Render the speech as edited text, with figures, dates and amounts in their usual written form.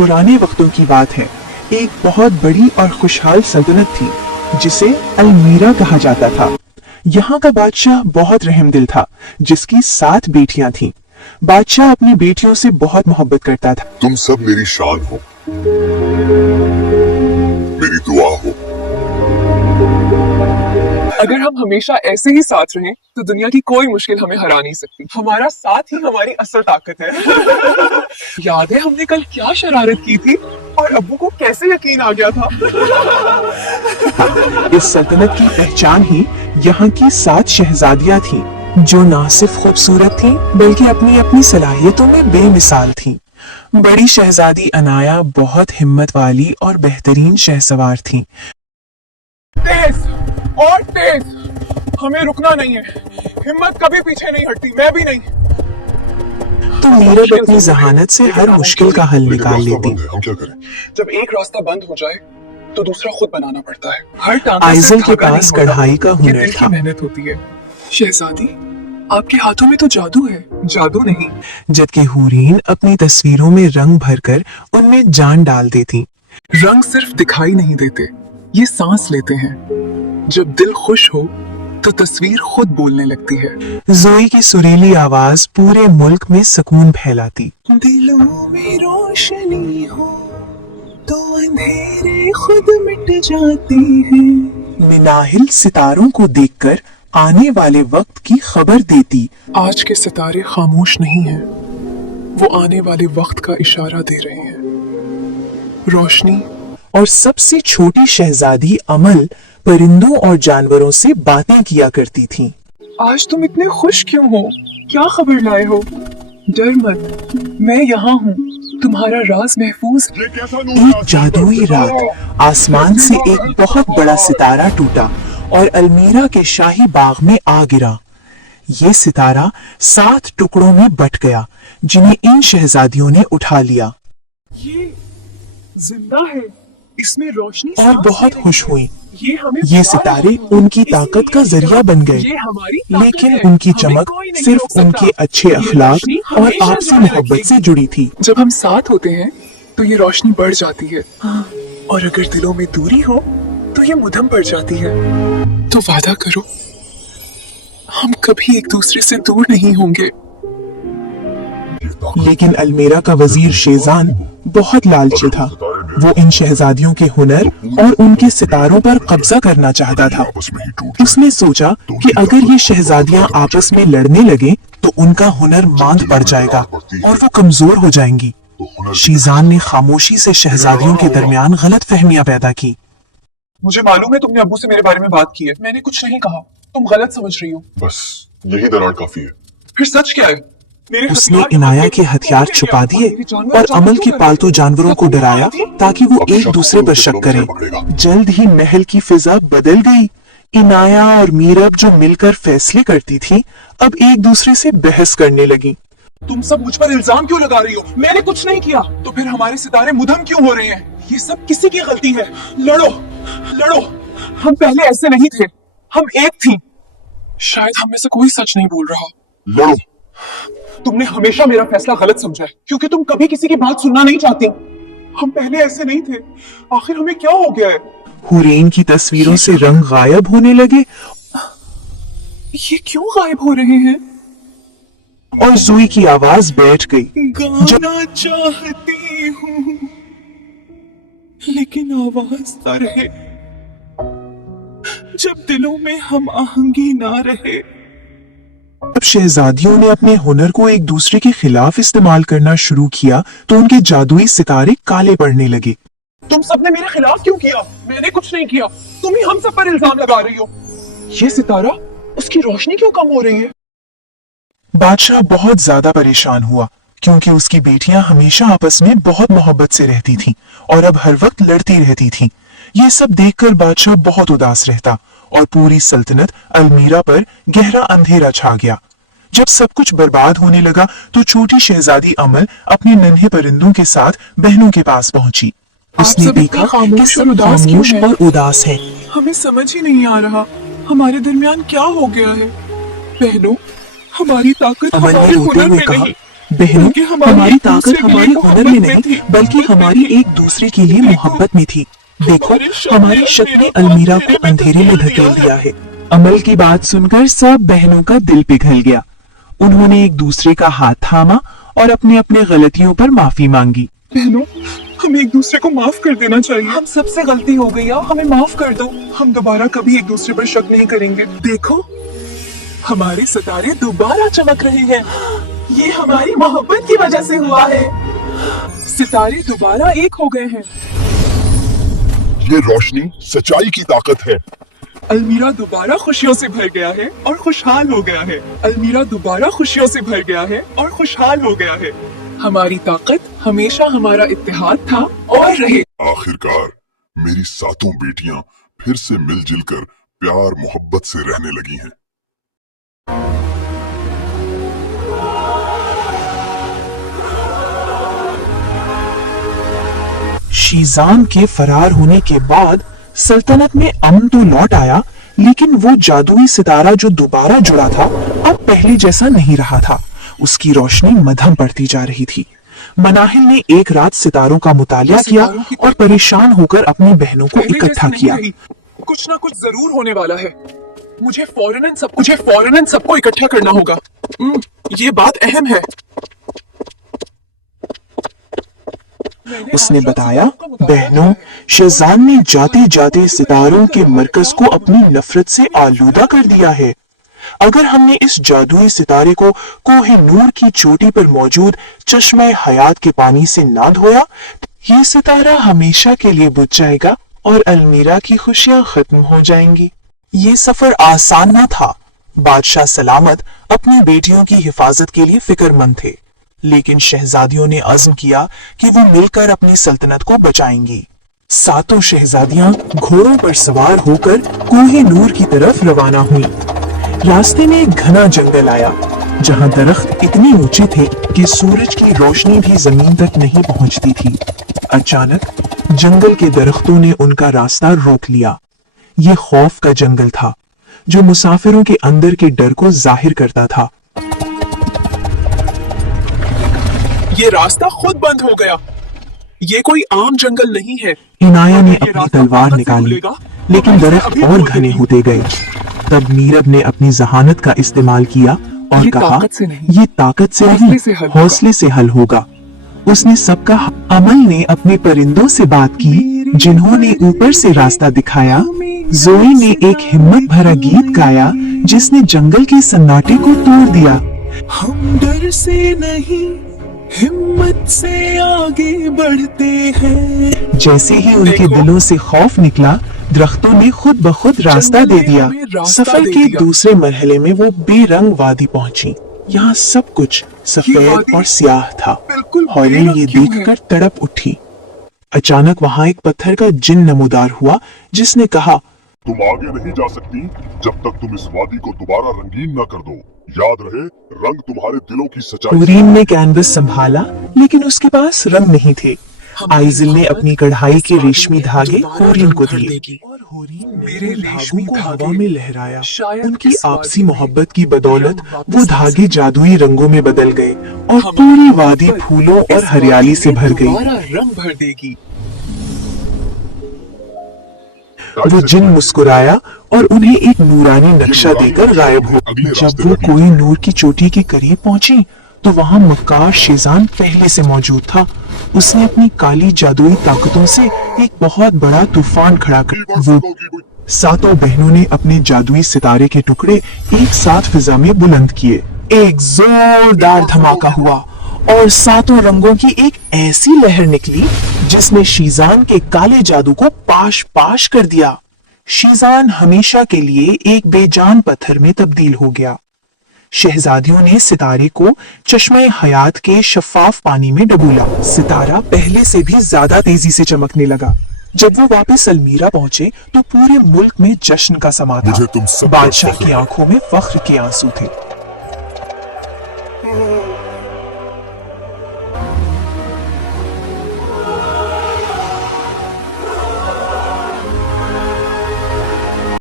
पुराने वक्तों की बात है। एक बहुत बड़ी और खुशहाल सल्तनत थी जिसे अलमीरा कहा जाता था। यहाँ का बादशाह बहुत रहमदिल था, जिसकी 7 बेटियां थीं। बादशाह अपनी बेटियों से बहुत मोहब्बत करता था। तुम सब मेरी शान हो, मेरी दुआ हो। अगर हम हमेशा ऐसे ही साथ रहें तो दुनिया की कोई मुश्किल हमें हरा नहीं सकती। हमारा साथ ही हमारी असल ताकत है। याद है हमने कल क्या शरारत की थी और अब्बू को कैसे यकीन आ गया था। इस सल्तनत की पहचान ही यहाँ की 7 शहजादियां थीं, जो न सिर्फ खूबसूरत थीं बल्कि अपनी अपनी सलाहियतों में बेमिसाल थीं। बड़ी शहजादी अनाया बहुत हिम्मत वाली और बेहतरीन शहसवार थीं। तेज और तेज, हमें रुकना नहीं है। हिम्मत कभी पीछे नहीं हटती, मैं भी नहीं। तो मीरब अपनी जहानत से हर मुश्किल का हल निकाल लेती। हम क्या करें? जब एक रास्ता बंद हो जाए तो दूसरा खुद बनाना पड़ता है। हर टांका से आइजल के धागा पास नहीं होता, कढ़ाई का ये हुनर दिल की था। मेहनत होती है। शहजादी, आपके हाथों में तो जादू है। जादू नहीं, जबकि हुरीन अपनी तस्वीरों में रंग भरकर उनमें जान डाल देती। रंग सिर्फ दिखाई नहीं देते, ये सांस लेते हैं। जब दिल खुश हो तो तस्वीर खुद बोलने लगती है। जोई की सुरीली आवाज पूरे मुल्क में सुकून फैलाती। दिलों में रोशनी हो तो अंधेरे खुद मिट जाते हैं। मिनाहिल सितारों को देखकर आने वाले वक्त की खबर देती। आज के सितारे खामोश नहीं हैं, वो आने वाले वक्त का इशारा दे रहे हैं। रोशनी और सबसे छोटी शहजादी अमल परिंदों और जानवरों से बातें किया करती थी। आज तुम इतने खुश क्यों हो? क्या खबर लाए हो? डर मत, मैं यहाँ हूँ, तुम्हारा राज महफूज। एक जादुई रात आसमान से एक बहुत बड़ा सितारा टूटा और अलमीरा के शाही बाग में आ गिरा। ये सितारा 7 टुकड़ों में बट गया, जिन्हें इन शहजादियों ने उठा लिया ये जिंदा है, इसमें रोशनी और बहुत खुश हुई। ये हमें ये सितारे उनकी ताकत का जरिया बन गए, ये हमारी ताकत लेकिन है। उनकी हमें चमक कोई नहीं सिर्फ रोक सकता। उनके अच्छे ये अखलाक रोशनी और हमेशा आपसी जिंदा मोहब्बत रखेगी। से जुड़ी थी। जब हम साथ होते हैं तो ये रोशनी बढ़ जाती है, और अगर दिलों में दूरी हो तो ये मुधम पड़ जाती है। तो वादा करो, हम कभी एक दूसरे से दूर नहीं होंगे। लेकिन अलमीरा का वजीर शेजान बहुत लालची था। वो इन शहजादियों के हुनर और उनके सितारों पर कब्जा करना चाहता था। उसने सोचा कि अगर ये शहजादियां आपस में लड़ने लगे तो उनका हुनर मांद पड़ जाएगा और वो कमजोर हो जाएंगी। शेजान ने खामोशी से शहजादियों के दरमियान गलत फहमियां पैदा की। मुझे मालूम है तुमने अब्बू से मेरे बारे में बात की है। मैंने कुछ नहीं कहा, तुम गलत समझ रही हो। बस यही दरार काफी है। फिर सच क्या है? मेरे उसने हथियार इनाया के हथियार छुपा दिए और अमल के पालतू जानवरों को डराया ताकि वो एक दूसरे पर शक करें। जल्द ही महल की फिजा बदल गई। इनाया और मीरब जो मिलकर फैसले करती थी, अब एक दूसरे से बहस करने लगी। तुम सब मुझ पर इल्जाम क्यों लगा रही हो? मैंने कुछ नहीं किया। तो फिर हमारे सितारे मुधम क्यों हो रहे हैं? ये सब किसी की गलती है। लड़ो लड़ो, हम पहले ऐसे नहीं थे, हम एक थी। शायद हम में से कोई सच नहीं बोल रहा। लड़ो। तुमने हमेशा मेरा फैसला गलत समझा है, क्योंकि तुम कभी किसी की बात सुनना नहीं चाहती। हम पहले ऐसे नहीं थे, आखिर हमें क्या हो गया है? हुरैन की तस्वीरों से रंग गायब होने लगे ये क्यों गायब हो रहे हैं? और जोई की आवाज बैठ गई। गाना चाहती हूँ लेकिन आवाज ना रहे, जब दिलों में हम आहंगी ना रहे। अब शहजादियों ने अपने हुनर को एक दूसरे के खिलाफ इस्तेमाल करना शुरू किया तो उनके जादुई सितारे काले पड़ने लगे। तुम सबने मेरे खिलाफ क्यों किया? मैंने कुछ नहीं किया, तुम ही हम सब पर इल्जाम लगा रही हो। ये सितारा, उसकी रोशनी क्यों कम हो रही है? बादशाह बहुत ज्यादा परेशान हुआ क्योंकि उसकी बेटियां हमेशा आपस में बहुत मोहब्बत से रहती थीं और अब हर वक्त लड़ती रहती थीं। ये सब देखकर बादशाह बहुत उदास रहता और पूरी सल्तनत अलमीरा पर गहरा अंधेरा छा गया। जब सब कुछ बर्बाद होने लगा तो छोटी शहजादी अमल अपने नन्हे परिंदों के साथ बहनों के पास पहुंची। उसने सब देखा इतना खामोश कि सब और उदास क्यों खामोश हैं? और उदास है। हमें समझ ही नहीं आ रहा हमारे दरमियान क्या हो गया है। बहनों, हमारी ताकत अमल ने हमारे रोते हुनर हुए में कहा, नहीं, बहनों, बल्कि हमारी हमारी एक ताकत दूसरे के हमारे लिए हुनर में मोहब्बत में नहीं थी। बल्कि हमारी एक दूसरे के लिए मोहब्बत में थी। देखो, हमारी शक ने अलमीरा को अंधेरे में धकेल दिया है। अमल की बात सुनकर सब बहनों का दिल पिघल गया। उन्होंने एक दूसरे का हाथ थामा और अपने अपने गलतियों पर माफी मांगी। बहनों, हमें एक दूसरे को माफ कर देना चाहिए। हम सबसे गलती हो गई है, हमें माफ कर दो। हम दोबारा कभी एक दूसरे पर शक नहीं करेंगे। देखो, हमारे सितारे दोबारा चमक रहे हैं। ये हमारी मोहब्बत की वजह से हुआ है। सितारे दोबारा एक हो गए हैं। ये रोशनी सच्चाई की ताकत है। अलमीरा दोबारा खुशियों से भर गया है और खुशहाल हो गया है। अलमीरा दोबारा खुशियों से भर गया है और खुशहाल हो गया है। हमारी ताकत हमेशा हमारा इत्तेहाद था और रहे। आखिरकार मेरी सातों बेटियां फिर से मिलजुल कर प्यार मोहब्बत से रहने लगी हैं। शीजान के फरार होने के बाद सल्तनत में अमन तो लौट आया, लेकिन वो जादुई सितारा जो दोबारा जुड़ा था अब पहले जैसा नहीं रहा था। उसकी रोशनी मध्यम पड़ती जा रही थी। मनाहिल ने एक रात सितारों का मुतालिया किया और परेशान होकर अपनी बहनों को पहले इकट्ठा जैसी किया। नहीं रही। कुछ ना कुछ जरूर होने वाला है। मुझे फौरन सबको इकट्ठा करना होगा। ये बात अहम है। उसने बताया, बहनों, शहजान ने जाते जाते सितारों के मरकज को अपनी नफरत से आलूदा कर दिया है। अगर हमने इस जादुई सितारे को कोहे नूर की चोटी पर मौजूद चश्मे हयात के पानी से ना धोया, ये सितारा हमेशा के लिए बुझ जाएगा और अलमीरा की खुशियां खत्म हो जाएंगी। ये सफर आसान न था। बादशाह सलामत अपनी बेटियों की हिफाजत के लिए फिक्रमंद थे, लेकिन शहजादियों ने अज़्म किया कि वो मिलकर अपनी सल्तनत को बचाएंगी। सातों शहजादियां घोड़ों पर सवार होकर कोहे नूर की तरफ रवाना हुई। रास्ते में एक घना जंगल आया, जहां दरख्त इतने ऊंचे थे कि सूरज की रोशनी भी जमीन तक नहीं पहुंचती थी। अचानक जंगल के दरख्तों ने उनका रास्ता रोक लिया। ये खौफ का जंगल था, जो मुसाफिरों के अंदर के डर को जाहिर करता था। ये रास्ता खुद बंद हो गया। ये कोई आम जंगल नहीं है। इनाया ने ये अपनी रास्ता तलवार ताकत से निकाली, खुलेगा, लेकिन तो दरख्त अभी और खोल घने देगी। होते गए। तब मीरब ने अपनी जहानत का इस्तेमाल किया और ये कहा, ताकत से नहीं, ये ताकत से हौसले नहीं, से हल होगा। हौसले से हल होगा। उसने सबका अमल ने अपने परिंदों से बात की, जिन्होंने ऊपर से रास्ता दिखाया। जोई ने एक हिम्मत भरा गीत गाया, जिसने जंगल के सन्नाटे को तोड़ दिया। हम डर से नहीं, हिम्मत से आगे बढ़ते हैं। जैसे ही उनके देखो, दिलों से खौफ निकला, दरख्तों ने खुद ब खुद रास्ता जंगल दे ने दिया। हमें रास्ता सफर दे के दिया। दूसरे मरहले में वो बेरंग वादी पहुंची। यहाँ सब कुछ सफेद वादी और स्याह था। बिल्कुल हॉलिन बेरंग ये क्यों है? देखकर तड़प उठी। अचानक वहाँ एक पत्थर का जिन नमूदार हुआ, जिसने कहा, तुम आगे नहीं जा सकती जब तक तुम इस वादी को दोबारा रंगीन न कर दो। याद रहे, रंग तुम्हारे दिलों की सच्चाई। हुरीन ने कैनवस संभाला, लेकिन उसके पास रंग नहीं थे। आइजिल ने अपनी कढ़ाई के रेशमी धागे हुरीन को दिए और हुरीन ने मेरे उन रेशमी धागों को धागे हवा में लहराया। शायद उनकी इस आपसी वादी में मोहब्बत की बदौलत रंग वापस वो आ धागे जादुई रंगों में बदल गए और हमारी पूरी वादी मोहब्बत फूलों और इस हरियाली वादी से में भर गई। दोबारा रंग भर देगी। वो जिन मुस्कुराया और उन्हें एक नूरानी नक्शा देकर गायब हो। जब वो कोई नूर की चोटी के करीब पहुंची, तो वहाँ मक्कार शेजान पहले से मौजूद था। उसने अपनी काली जादुई ताकतों से एक बहुत बड़ा तूफान खड़ा कर वो सातों बहनों ने अपने जादुई सितारे के टुकड़े एक साथ फिजा में बुलंद किए। एक जोरदार धमाका हुआ और सातों रंगों की एक ऐसी लहर निकली, जिसने शीजान के काले जादू को पाश पाश कर दिया। शीजान हमेशा के लिए एक बेजान पत्थर में तब्दील हो गया। शहजादियों ने सितारे को चश्मे हयात के शफाफ पानी में डबोला। सितारा पहले से भी ज्यादा तेजी से चमकने लगा। जब वो वापस अलमीरा पहुंचे, तो पूरे मुल्क में जश्न का समा था। मुझे तुम सब पर बादशाह फख्र की है। आंखों में फख्र के आंसू थे।